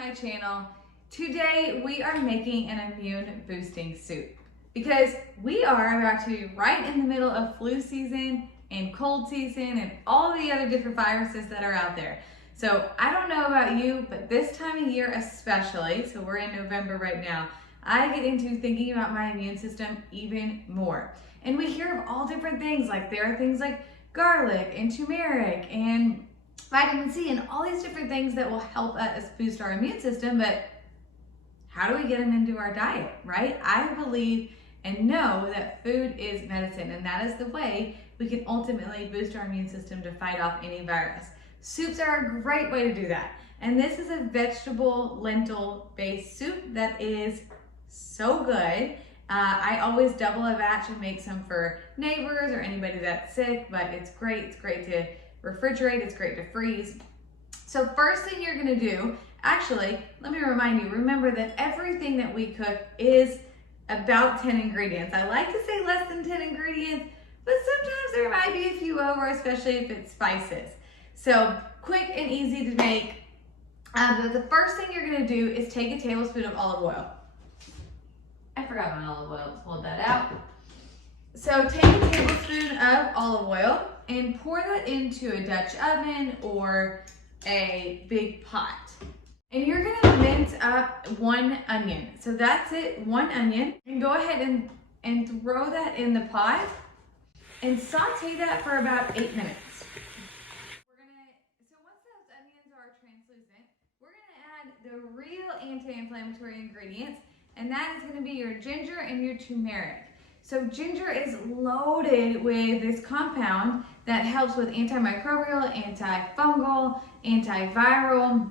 my channel. Today we are making an immune boosting soup because we are about to be right in the middle of flu season and cold season and all the other different viruses that are out there. So I don't know about you, but this time of year especially, so we're in November right now, I get into thinking about my immune system even more. And we hear of all different things, like there are things like garlic and turmeric and vitamin C and all these different things that will help us boost our immune system, but how do we get them into our diet, right? I believe and know that food is medicine, and that is the way we can ultimately boost our immune system to fight off any virus. Soups are a great way to do that. And this is a vegetable lentil-based soup that is so good. I always double a batch and make some for neighbors or anybody that's sick, but it's great. It's great to refrigerate. It's great to freeze. So first thing you're gonna do, actually, let me remind you, remember that everything that we cook is about 10 ingredients. I like to say less than 10 ingredients, but sometimes there might be a few over, especially if it's spices. So quick and easy to make. The first thing you're gonna do is take a tablespoon of olive oil. I forgot my olive oil, pulled that out. So take a tablespoon of olive oil and pour that into a Dutch oven or a big pot. And you're gonna mince up 1 onion. So that's it, 1 onion. And go ahead and throw that in the pot and saute that for about 8 minutes. So once those onions are translucent, we're gonna add the real anti-inflammatory ingredients, and that is gonna be your ginger and your turmeric. So ginger is loaded with this compound that helps with antimicrobial, antifungal, antiviral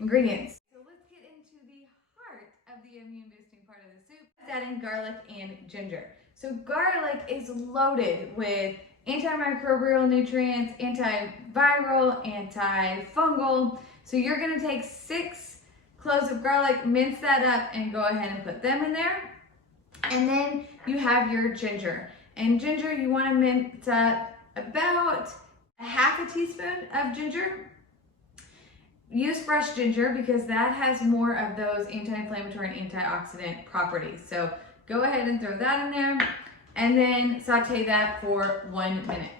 ingredients. So let's get into the heart of the immune boosting part of the soup. Let's add in garlic and ginger. So garlic is loaded with antimicrobial nutrients, antiviral, antifungal. So you're gonna take 6 cloves of garlic, mince that up, and go ahead and put them in there. And then you have your ginger. And ginger, you wanna mince up about a half a teaspoon of ginger. Use fresh ginger because that has more of those anti-inflammatory and antioxidant properties. So go ahead and throw that in there and then saute that for 1 minute.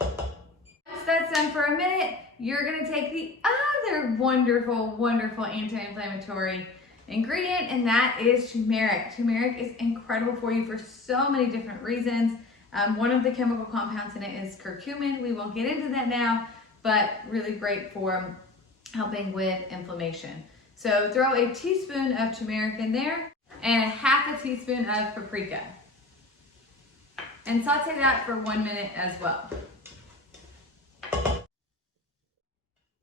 Once that's done for a minute, you're gonna take the other wonderful, wonderful anti-inflammatory ingredient, and that is turmeric. Turmeric is incredible for you for so many different reasons. One of the chemical compounds in it is curcumin. We won't get into that now, but really great for helping with inflammation. So throw a teaspoon of turmeric in there and a half a teaspoon of paprika. And saute that for 1 minute as well.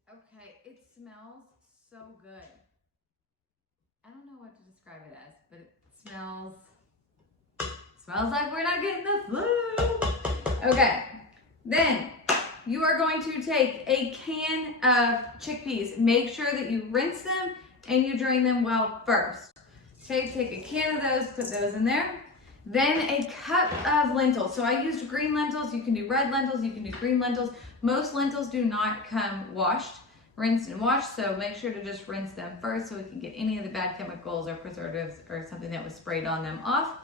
Okay, it smells so good. I don't know what to describe it as, but it smells like we're not getting the flu. Okay, then you are going to take a can of chickpeas. Make sure that you rinse them and you drain them well first. Take a can of those, put those in there. Then a cup of lentils. So I used green lentils. You can do red lentils, you can do green lentils. Most lentils do not come washed, rinsed and washed, so make sure to just rinse them first so we can get any of the bad chemicals or preservatives or something that was sprayed on them off.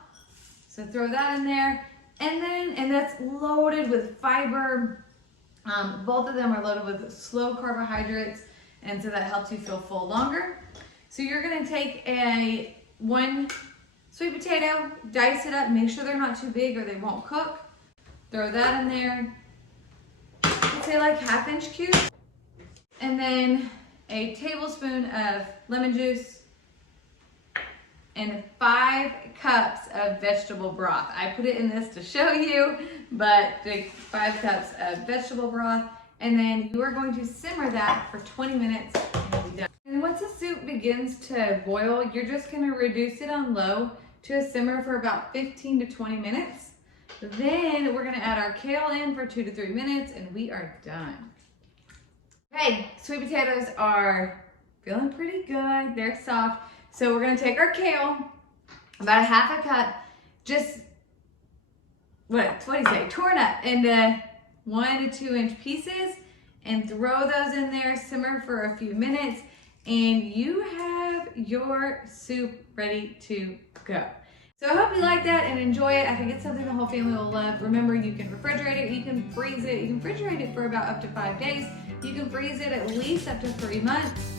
So throw that in there. And that's loaded with fiber. Both of them are loaded with slow carbohydrates, and so that helps you feel full longer. So you're gonna take 1 sweet potato, dice it up, make sure they're not too big or they won't cook. Throw that in there. I'd say like 1/2 inch cubes. And then a tablespoon of lemon juice and 5 cups of vegetable broth. I put it in this to show you, but take 5 cups of vegetable broth, and then you are going to simmer that for 20 minutes and you'll be done. And once the soup begins to boil, you're just gonna reduce it on low to a simmer for about 15 to 20 minutes. Then we're gonna add our kale in for 2 to 3 minutes and we are done. Okay, sweet potatoes are feeling pretty good. They're soft. So we're gonna take our kale, about a half a cup, just, what do you say, torn up into 1 to 2 inch pieces, and throw those in there, simmer for a few minutes, and you have your soup ready to go. So I hope you like that and enjoy it. I think it's something the whole family will love. Remember, you can refrigerate it, you can freeze it, you can refrigerate it for about up to 5 days. You can freeze it at least up to 3 months,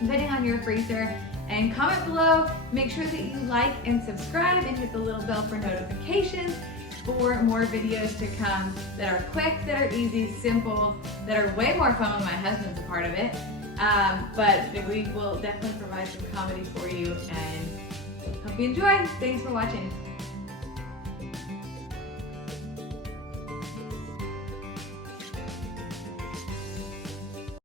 depending on your freezer. And comment below, make sure that you like and subscribe and hit the little bell for notifications for more videos to come that are quick, that are easy, simple, that are way more fun when my husband's a part of it. But we will definitely provide some comedy for you, and hope you enjoy. Thanks for watching.